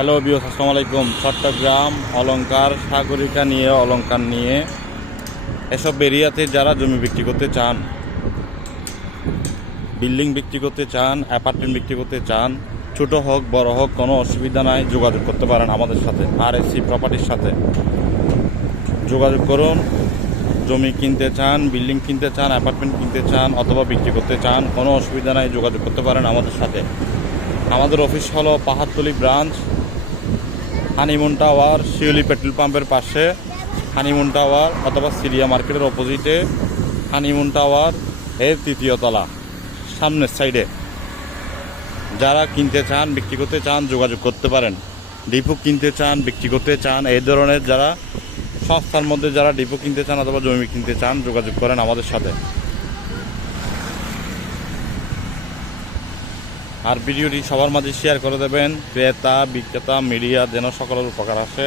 Hello বিয়স, আসসালামু আলাইকুম। চট্টগ্রাম অলংকার সাগরিকা নিয়ে অলংকার নিয়ে এসব এরিয়াতে যারা জমি বিক্রি করতে চান, বিল্ডিং বিক্রি করতে চান, অ্যাপার্টমেন্ট বিক্রি করতে চান, ছোট হোক বড় হোক কোনো অসুবিধা নাই, যোগাযোগ করতে পারেন আমাদের সাথে। RSC প্রপার্টির সাথে যোগাযোগ করুন। জমি কিনতে চান, বিল্ডিং কিনতে চান, অ্যাপার্টমেন্ট কিনতে চান অথবা বিক্রি করতে চান, কোনো অসুবিধা নাই, যোগাযোগ করতে পারেন আমাদের সাথে। আমাদের অফিস হলো পাহাড়তলী ব্রাঞ্চ, হানিমুন টাওয়ার, শিউলি পেট্রোল পাম্পের পাশে হানিমুন টাওয়ার, অথবা সিরিয়া মার্কেটের অপোজিটে হানিমুন টাওয়ার এর 3য় তলা, সামনের সাইডে। যারা কিনতে চান, বিক্রি করতে চান, যোগাযোগ করতে পারেন। ডিপো কিনতে চান, বিক্রি করতে চান, এই ধরনের যারা সংস্থার মধ্যে যারা ডিপো কিনতে চান অথবা জমি কিনতে চান, যোগাযোগ করেন আমাদের সাথে। আর ভিডিওটি সবার মাঝে শেয়ার করে দেবেন, ক্রেতা বিক্রেতা মিডিয়া যেন সকলের উপকার আসে।